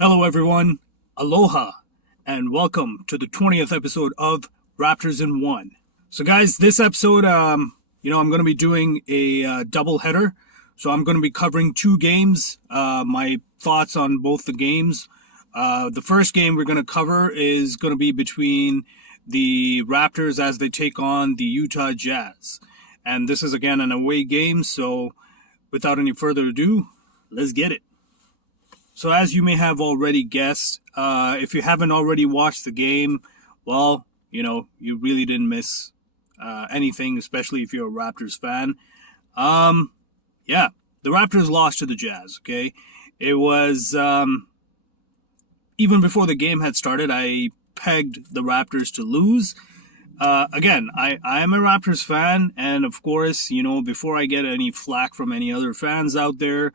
Hello, everyone. Aloha, and welcome to the 20th episode of Raptors in One. So, guys, this episode, I'm going to be doing a double header. So, I'm going to be covering two games, my thoughts on both the games. The first game we're going to cover is going to be between the Raptors as they take on the Utah Jazz. And this is, again, an away game. So, without any further ado, let's get it. So as you may have already guessed, if you haven't already watched the game, well, you really didn't miss anything, especially if you're a Raptors fan. Yeah, the Raptors lost to the Jazz, okay? It was, even before the game had started, I pegged the Raptors to lose. Again, I am a Raptors fan, and of course, before I get any flack from any other fans out there,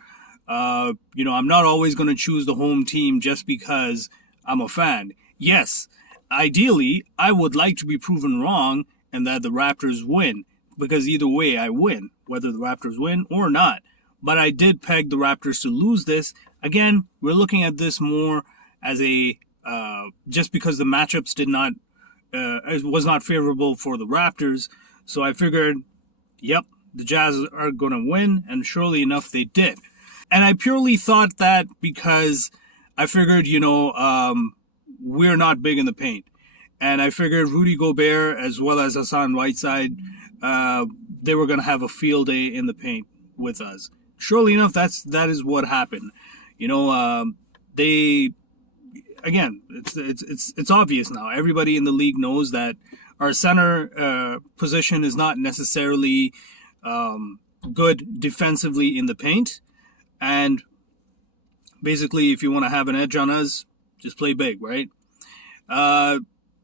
I'm not always going to choose the home team just because I'm a fan. Yes, ideally, I would like to be proven wrong and that the Raptors win, because either way I win, whether the Raptors win or not. But I did peg the Raptors to lose this. Again, we're looking at this more as a just because the matchups was not favorable for the Raptors. So I figured, yep, the Jazz are going to win, and surely enough, they did. And I purely thought that because I figured, we're not big in the paint. And I figured Rudy Gobert as well as Hassan Whiteside, they were going to have a field day in the paint with us. Surely enough, that is what happened. They, again, it's obvious now. Everybody in the league knows that our center position is not necessarily good defensively in the paint. And basically, if you want to have an edge on us, just play big, right?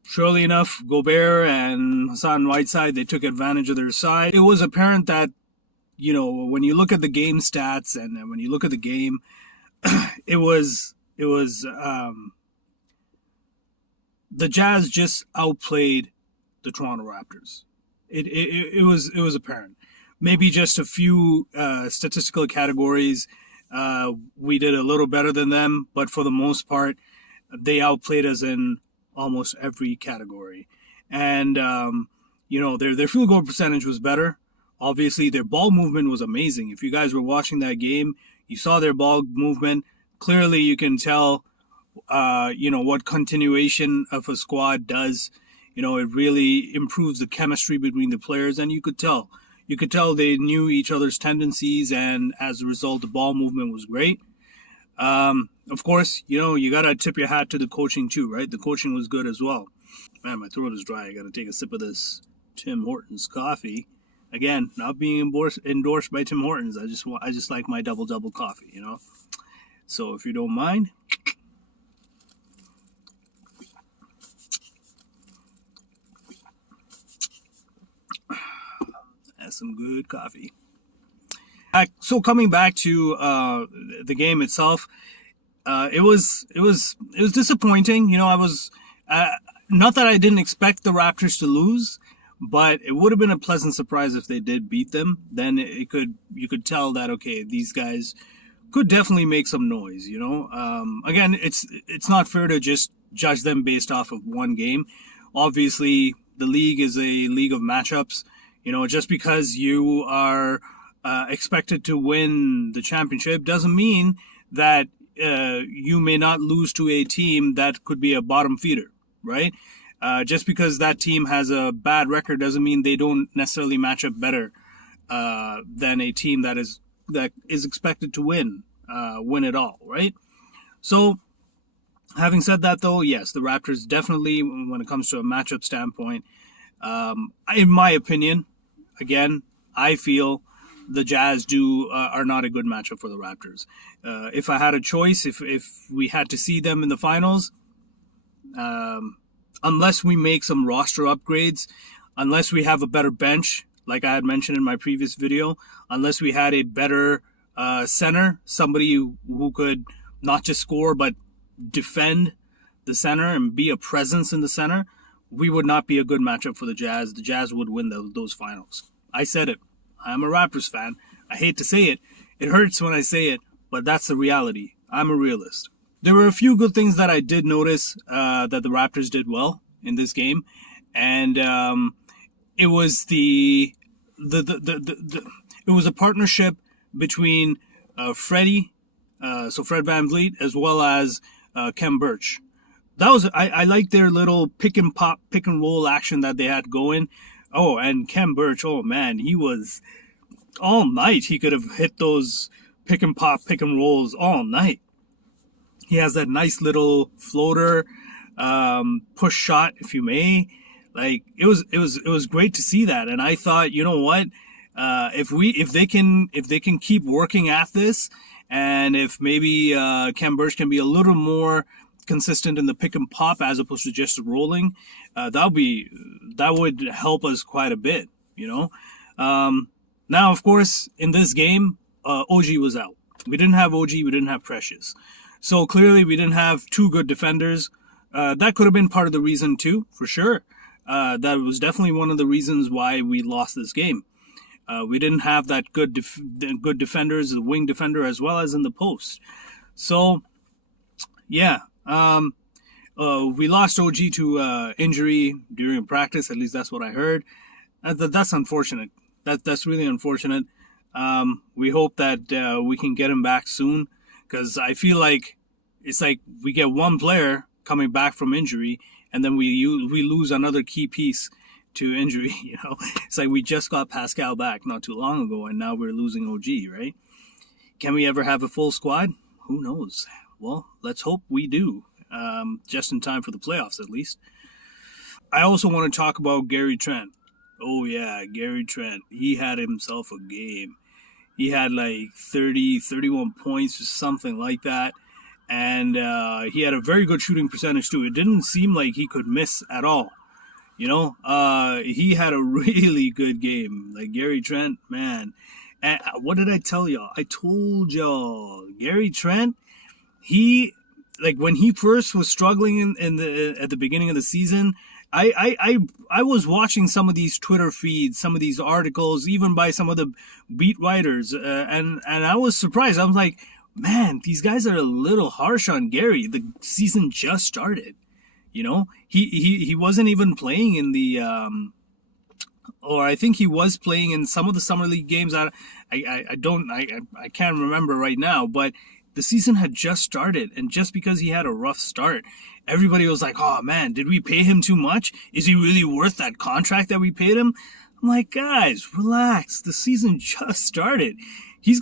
Surely enough, Gobert and Hassan Whiteside, they took advantage of their side. It was apparent that, when you look at the game stats and when you look at the game, it was the Jazz just outplayed the Toronto Raptors. It was apparent. Maybe just a few statistical categories. We did a little better than them, but for the most part, they outplayed us in almost every category. And, their field goal percentage was better. Obviously, their ball movement was amazing. If you guys were watching that game, you saw their ball movement. Clearly, you can tell, what continuation of a squad does. It really improves the chemistry between the players, and you could tell. You could tell they knew each other's tendencies, and as a result, the ball movement was great. Of course, you got to tip your hat to the coaching too, right? The coaching was good as well. Man, my throat is dry. I got to take a sip of this Tim Hortons coffee. Again, not being endorsed by Tim Hortons. I just like my double coffee, So if you don't mind. That's some good coffee. So coming back to the game itself, it was disappointing. I was not that I didn't expect the Raptors to lose, but it would have been a pleasant surprise if they did beat them. Then you could tell that, okay, these guys could definitely make some noise. Again, it's not fair to just judge them based off of one game. Obviously, the league is a league of matchups. Just because you are expected to win the championship doesn't mean that you may not lose to a team that could be a bottom feeder, right? Just because that team has a bad record doesn't mean they don't necessarily match up better than a team that is expected to win it all, right? So, having said that, though, yes, the Raptors definitely, when it comes to a matchup standpoint, in my opinion, again, I feel the Jazz are not a good matchup for the Raptors. If I had a choice, if we had to see them in the finals, unless we make some roster upgrades, unless we have a better bench, like I had mentioned in my previous video, unless we had a better center, somebody who could not just score but defend the center and be a presence in the center, we would not be a good matchup for the Jazz. The Jazz would win those finals. I said it. I'm a Raptors fan. I hate to say it. It hurts when I say it, but that's the reality. I'm a realist. there were a few good things that I did notice that the Raptors did well in this game, and it was it was a partnership between Freddie, so Fred VanVleet, as well as Kem Birch. That was I liked their little pick and pop, pick and roll action that they had going. Oh, and Kem Birch, oh man, he was all night. He could have hit those pick and pop, pick and rolls all night. He has that nice little floater, push shot, if you may. Like it was great to see that, and I thought, you know what, if they can keep working at this, and if maybe Kem Birch can be a little more consistent in the pick and pop as opposed to just rolling, that would help us quite a bit, you know. Now, of course, in this game, OG was out. We didn't have OG, we didn't have Precious, so clearly we didn't have two good defenders. That could have been part of the reason too, for sure. That was definitely one of the reasons why we lost this game. We didn't have that good defenders, the wing defender, as well as in the post. So, yeah. We lost OG to injury during practice. At least that's what I heard. That's unfortunate. That's really unfortunate. We hope that we can get him back soon, because I feel like it's like we get one player coming back from injury, and then we lose another key piece to injury. You know, it's like we just got Pascal back not too long ago, and now we're losing OG. Right? Can we ever have a full squad? Who knows? Well, let's hope we do, just in time for the playoffs at least. I also want to talk about Gary Trent. Oh yeah, Gary Trent. He had himself a game. He had like 30, 31 points or something like that. And he had a very good shooting percentage too. It didn't seem like he could miss at all. You know, he had a really good game. Like Gary Trent, man. And what did I tell y'all? I told y'all, Gary Trent, he, like when he first was struggling at the beginning of the season, I was watching some of these Twitter feeds, some of these articles, even by some of the beat writers, and I was surprised. I was like, man, these guys are a little harsh on Gary. The season just started, you know. He wasn't even playing in the or I think he was playing in some of the summer league games. I can't remember right now, but the season had just started, and just because he had a rough start, everybody was like, oh man, did we pay him too much? Is he really worth that contract that we paid him? I'm like, guys, relax. The season just started. He's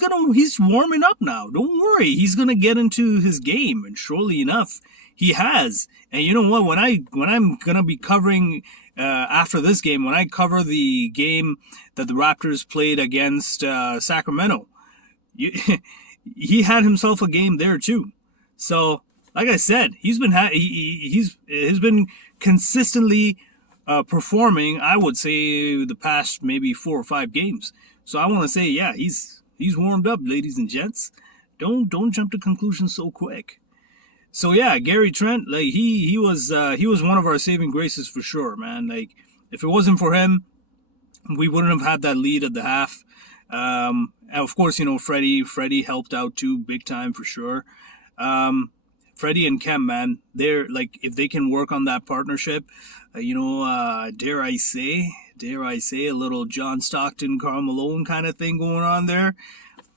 warming up now. Don't worry. He's gonna get into his game, and surely enough, he has. And you know what? When I'm gonna be covering after this game, when I cover the game that the Raptors played against Sacramento, he had himself a game there too. So, like I said, he's been consistently performing. I would say the past maybe 4 or 5 games. So I want to say, yeah, he's warmed up, ladies and gents. Don't jump to conclusions so quick. So yeah, Gary Trent, like he was one of our saving graces for sure, man. Like if it wasn't for him, we wouldn't have had that lead at the half. And of course, you know, Freddie helped out too, big time for sure. Freddie and Kem, man, they're like, if they can work on that partnership, dare I say, a little John Stockton, Karl Malone kind of thing going on there.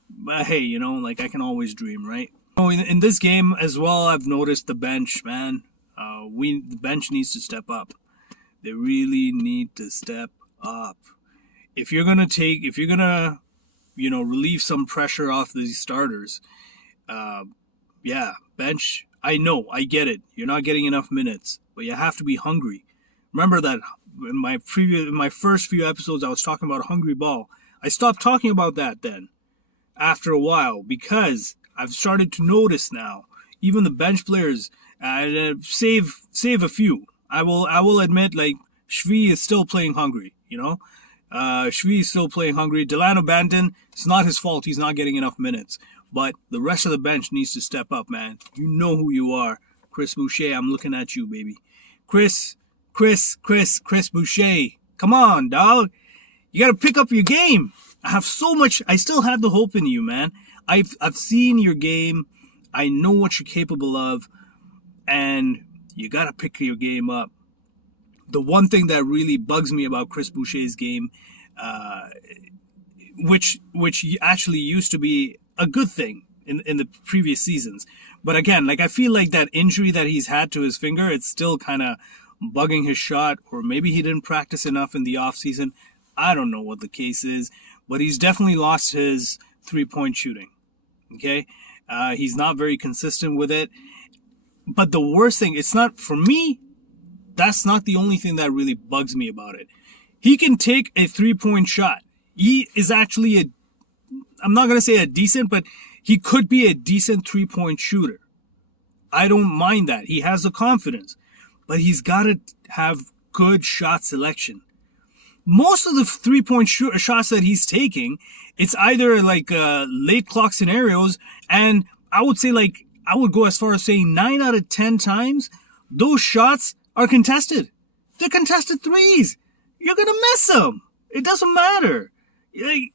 But hey, you know, like I can always dream, right? Oh, in this game as well, I've noticed the bench, man. The bench needs to step up. They really need to step up. If you're gonna, relieve some pressure off these starters, bench. I know, I get it. You're not getting enough minutes, but you have to be hungry. Remember that in my first few episodes, I was talking about hungry ball. I stopped talking about that then, after a while, because I've started to notice now, even the bench players, save a few. I will admit, like Shvi is still playing hungry. You know, Shvi is still playing hungry. Delano Banton, it's not his fault. He's not getting enough minutes. But the rest of the bench needs to step up, man. You know who you are. Chris Boucher, I'm looking at you, baby. Chris Boucher. Come on, dog. You got to pick up your game. I still have the hope in you, man. I've seen your game. I know what you're capable of, and you got to pick your game up. The one thing that really bugs me about Chris Boucher's game, which actually used to be a good thing in the previous seasons. But again, like, I feel like that injury that he's had to his finger, it's still kind of bugging his shot, or maybe he didn't practice enough in the offseason. I don't know what the case is, but he's definitely lost his three-point shooting. Okay? He's not very consistent with it. But the worst thing, it's not, for me, that's not the only thing that really bugs me about it. He can take a three-point shot. He is actually I'm not going to say a decent, but he could be a decent three-point shooter. I don't mind that. He has the confidence. But he's got to have good shot selection. Most of the three-point shots that he's taking, it's either like late clock scenarios, and I would say, like, I would go as far as saying 9 out of 10 times, those shots are contested. They're contested threes. You're going to miss them. It doesn't matter. Like,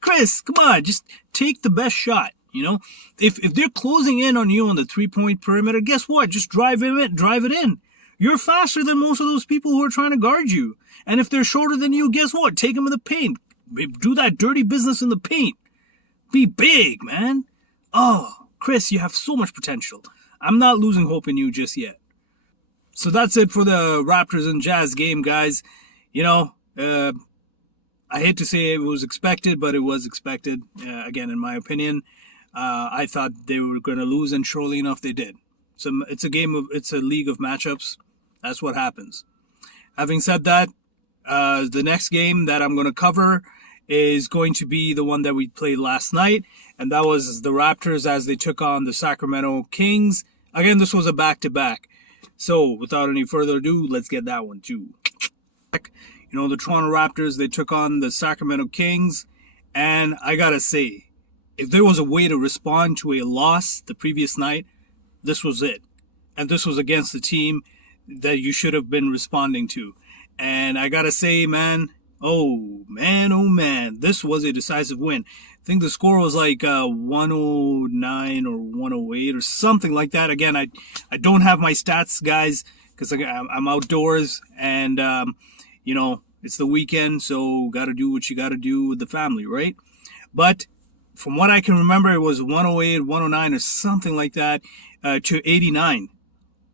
Chris, come on, just take the best shot. You know, if they're closing in on you on the three-point perimeter, guess what? Just drive it in. You're faster than most of those people who are trying to guard you. And if they're shorter than you, guess what? Take them in the paint. Do that dirty business in the paint. Be big, man. Oh, Chris, you have so much potential. I'm not losing hope in you just yet. So that's it for the Raptors and Jazz game, guys. You know, I hate to say it was expected, but it was expected, again, in my opinion. I thought they were going to lose, and surely enough, they did. So it's a league of matchups. That's what happens. Having said that, the next game that I'm going to cover is going to be the one that we played last night, and that was the Raptors as they took on the Sacramento Kings. Again, this was a back-to-back. So without any further ado, let's get that one too. You know, the Toronto Raptors, they took on the Sacramento Kings, and I gotta say, if there was a way to respond to a loss the previous night, this was it. And this was against the team that you should have been responding to. And I gotta say, man, oh man, this was a decisive win. I think the score was like 109 or 108 or something like that. Again, I don't have my stats, guys, because I'm outdoors, and you know, it's the weekend, so gotta do what you gotta do with the family, right? But from what I can remember, it was 108, 109 or something like that to 89.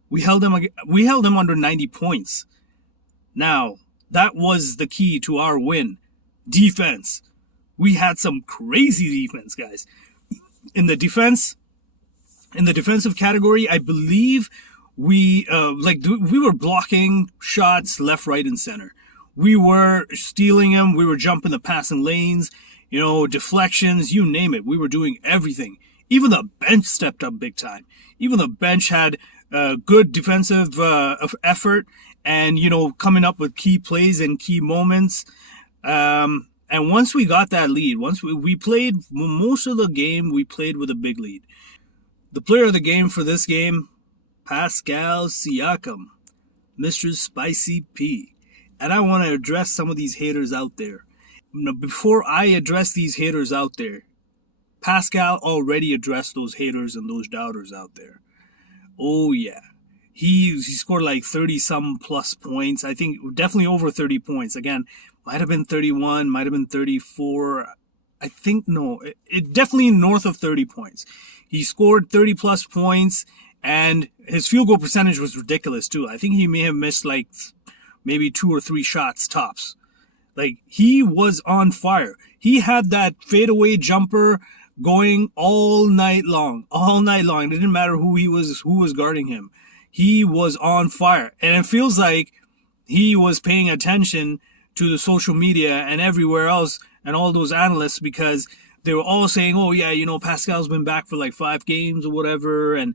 We held them under 90 points. Now, that was the key to our win. Defense. We had some crazy defense, guys. In the defensive category, I believe we were blocking shots left, right, and center. We were stealing them. We were jumping the passing lanes, you know, deflections, you name it. We were doing everything. Even the bench stepped up big time. Even the bench had good defensive effort, and, you know, coming up with key plays and key moments. And once we got that lead, once we played most of the game, we played with a big lead. The player of the game for this game, Pascal Siakam, Mr. Spicy P. And I want to address some of these haters out there. Now, before I address these haters out there, Pascal already addressed those haters and those doubters out there. Oh yeah. He scored like 30-some plus points. I think definitely over 30 points. Again, might have been 31, might have been 34. I think, no, it definitely north of 30 points. He scored 30 plus points, and his field goal percentage was ridiculous too. I think he may have missed like maybe 2 or 3 shots tops. Like, he was on fire. He had that fadeaway jumper going all night long. It didn't matter who was guarding him. He was on fire. And it feels like he was paying attention to the social media and everywhere else and all those analysts, because they were all saying, oh yeah, you know, Pascal's been back for like 5 games or whatever. And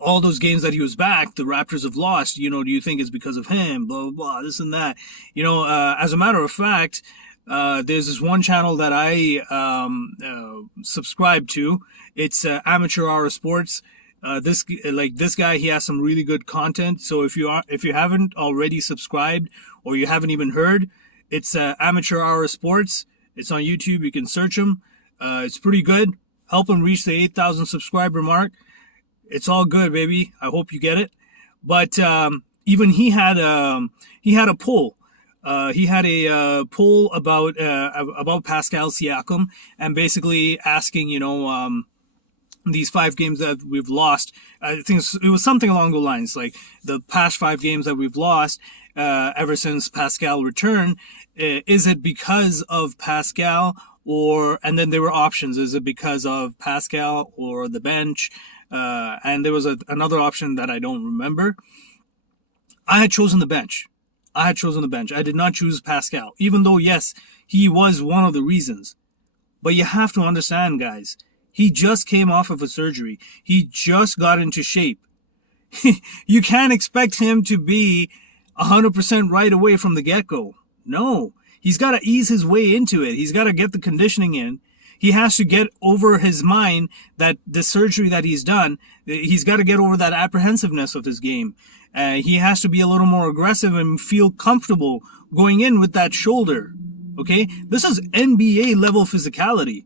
all those games that he was back, the Raptors have lost. You know, do you think it's because of him? Blah, blah, blah, this and that. You know, as a matter of fact, there's this one channel that I subscribe to. It's Amateur Hour Sports. This guy, he has some really good content. So if you haven't already subscribed or you haven't even heard, it's Amateur Hour Sports. It's on YouTube. You can search him. It's pretty good. help him reach the 8,000 subscriber mark. It's all good, baby. I hope you get it. But even he had a poll. He had a poll about Pascal Siakam, and basically asking, these 5 games that we've lost. I think it was something along the lines like the past 5 games that we've lost ever since Pascal returned. Is it because of Pascal, and then there were options? Is it because of Pascal or the bench? And there was another option that I don't remember. I had chosen the bench. I did not choose Pascal, even though, yes, he was one of the reasons. But you have to understand, guys, he just came off of a surgery. He just got into shape. You can't expect him to be 100% right away from the get-go. No, he's got to ease his way into it. He's got to get the conditioning in. He has to get over his mind that the surgery that he's done, he's got to get over that apprehensiveness of his game. He has to be a little more aggressive and feel comfortable going in with that shoulder. Okay, this is NBA level physicality.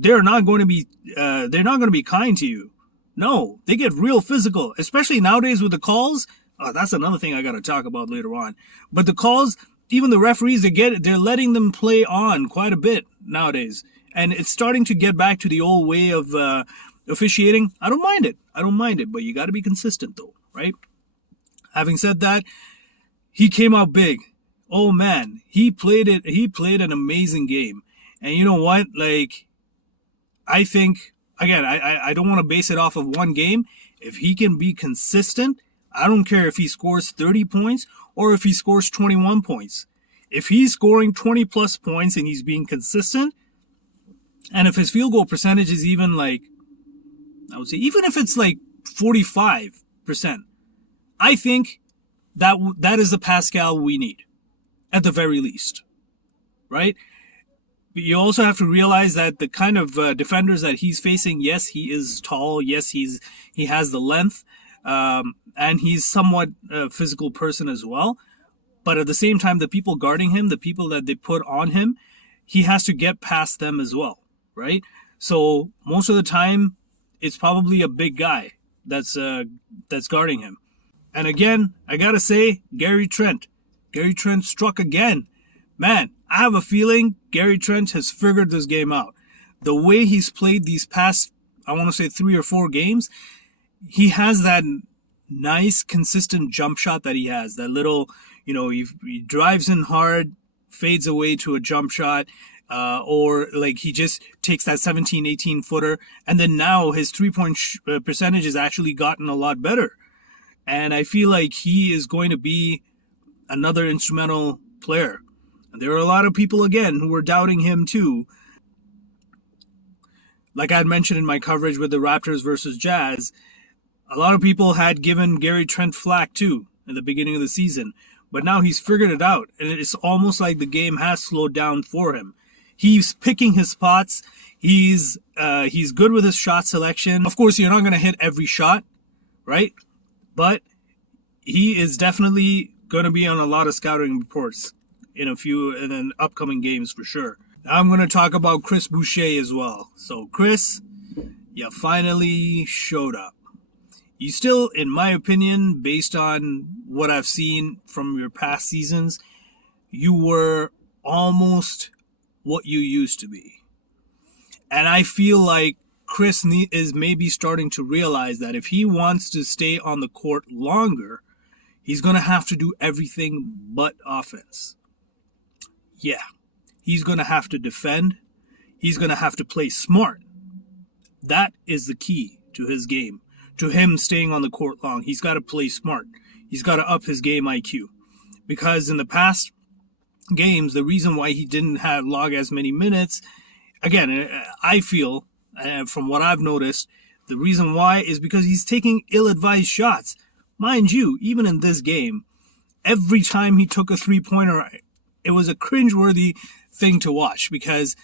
They're not going to be kind to you. No, they get real physical, especially nowadays with the calls. That's another thing I got to talk about later on. But the calls, even the referees, they're letting them play on quite a bit nowadays. And it's starting to get back to the old way of officiating. I don't mind it, but you got to be consistent though, right? Having said that, he came out big. Oh man, he played an amazing game. And you know what? I think, again, I don't want to base it off of one game. If he can be consistent, I don't care if he scores 30 points or if he scores 21 points. If he's scoring 20 plus points and he's being consistent, and if his field goal percentage is even I would say, even if it's 45%, I think that is the Pascal we need, at the very least, right? But you also have to realize that the kind of defenders that he's facing, yes, he is tall, yes, he has the length, and he's somewhat a physical person as well. But at the same time, the people guarding him, the people that they put on him, he has to get past them as well, right? So most of the time, it's probably a big guy that's guarding him. And again, I gotta say, Gary Trent struck again. Man, I have a feeling Gary Trent has figured this game out. The way he's played these past, I want to say 3 or 4 games, he has that nice, consistent jump shot that he has. That little, he drives in hard, fades away to a jump shot, or he just takes that 17, 18 footer. And then now his 3-point percentage has actually gotten a lot better. And I feel like he is going to be another instrumental player. And there are a lot of people, again, who were doubting him too. Like I had mentioned in my coverage with the Raptors versus Jazz, a lot of people had given Gary Trent flack too in the beginning of the season. But now he's figured it out. And it's almost like the game has slowed down for him. He's picking his spots. He's good with his shot selection. Of course, you're not going to hit every shot, right? But he is definitely going to be on a lot of scouting reports in the upcoming games for sure. Now I'm going to talk about Chris Boucher as well. So Chris, you finally showed up. You still, in my opinion, based on what I've seen from your past seasons, you were almost what you used to be. And I feel like Chris is maybe starting to realize that if he wants to stay on the court longer, he's going to have to do everything but offense. Yeah, he's going to have to defend. He's going to have to play smart. That is the key to his game, to him staying on the court long. He's got to play smart. He's got to up his game IQ. Because in the past games, the reason why he didn't log as many minutes, again, I feel, from what I've noticed, the reason why is because he's taking ill-advised shots. Mind you, even in this game, every time he took a three-pointer, it was a cringeworthy thing to watch, because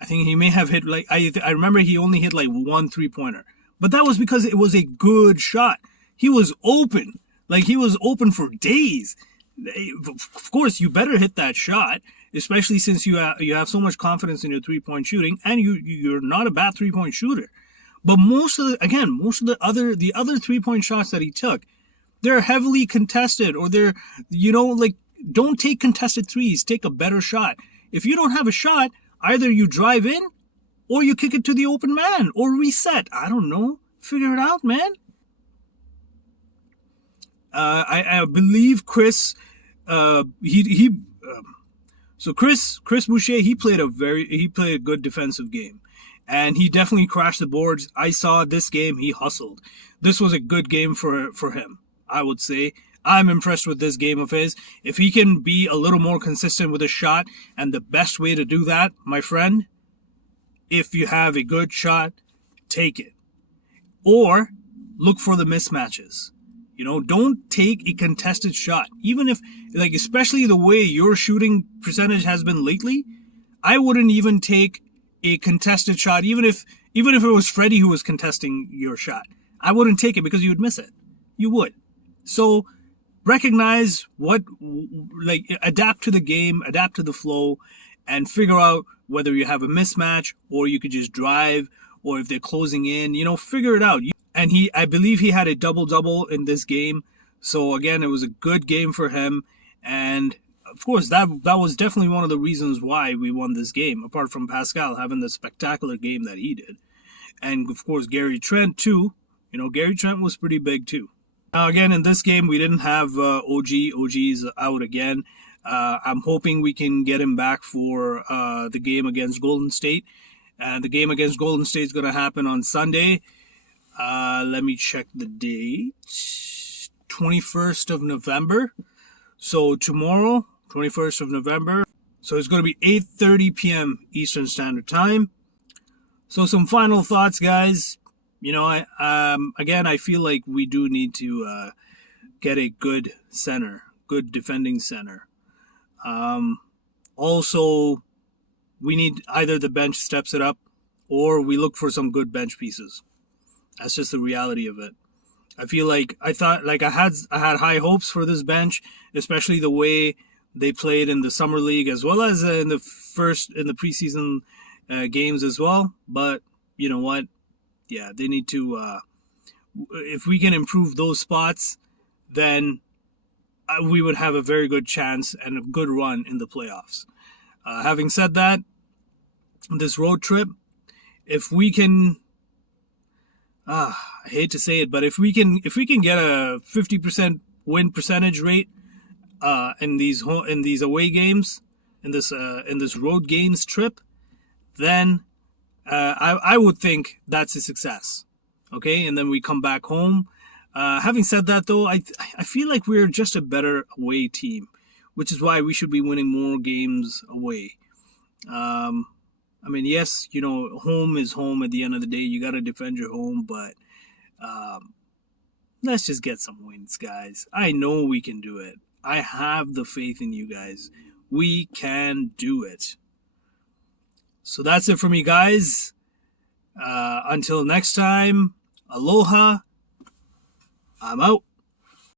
I think he may have hit, I remember he only hit 1 3-pointer. But that was because it was a good shot. He was open. He was open for days. Of course, you better hit that shot. especially since you have so much confidence in your 3-point shooting, and you're not a bad 3-point shooter. But most of the other 3-point shots that he took, they're heavily contested, or they're, like, don't take contested threes. Take a better shot. If you don't have a shot, either you drive in or you kick it to the open man or reset. I don't know. Figure it out, man. I believe Chris, so Chris Boucher, he played a good defensive game, and he definitely crashed the boards. I saw this game, he hustled. This was a good game for him, I would say. I'm impressed with this game of his. If he can be a little more consistent with his shot, and the best way to do that, my friend, if you have a good shot, take it. Or look for the mismatches. Don't take a contested shot. Even if, like, especially the way your shooting percentage has been lately, I wouldn't even take a contested shot, even if it was Freddie who was contesting your shot. I wouldn't take it because you would miss it. You would. So recognize adapt to the game, adapt to the flow, and figure out whether you have a mismatch or you could just drive, or if they're closing in, figure it out. And I believe he had a double-double in this game. So again, it was a good game for him. And of course, that was definitely one of the reasons why we won this game, apart from Pascal having the spectacular game that he did. And of course, Gary Trent too. Gary Trent was pretty big too. Now again, in this game, we didn't have OG. OG's out again. I'm hoping we can get him back for the game against Golden State. The game against Golden State is going to happen on Sunday. Let me check the date. 21st of November. So tomorrow, 21st of November. So it's going to be 8:30 p.m. Eastern Standard Time. So some final thoughts, guys. I feel like we do need to get a good center, good defending center. Also, we need either the bench steps it up, or we look for some good bench pieces. That's just the reality of it. I feel like I had high hopes for this bench, especially the way they played in the summer league as well as in the preseason games as well. But you know what? Yeah, they need to. If we can improve those spots, then we would have a very good chance and a good run in the playoffs. Having said that, this road trip, if we can. I hate to say it, but if we can get a 50% win percentage rate in these away games, in this road games trip, then I would think that's a success. Okay, and then we come back home. Having said that, though, I feel like we're just a better away team, which is why we should be winning more games away. Yes, home is home at the end of the day. You got to defend your home, but let's just get some wins, guys. I know we can do it. I have the faith in you guys. We can do it. So that's it for me, guys. Until next time, aloha. I'm out.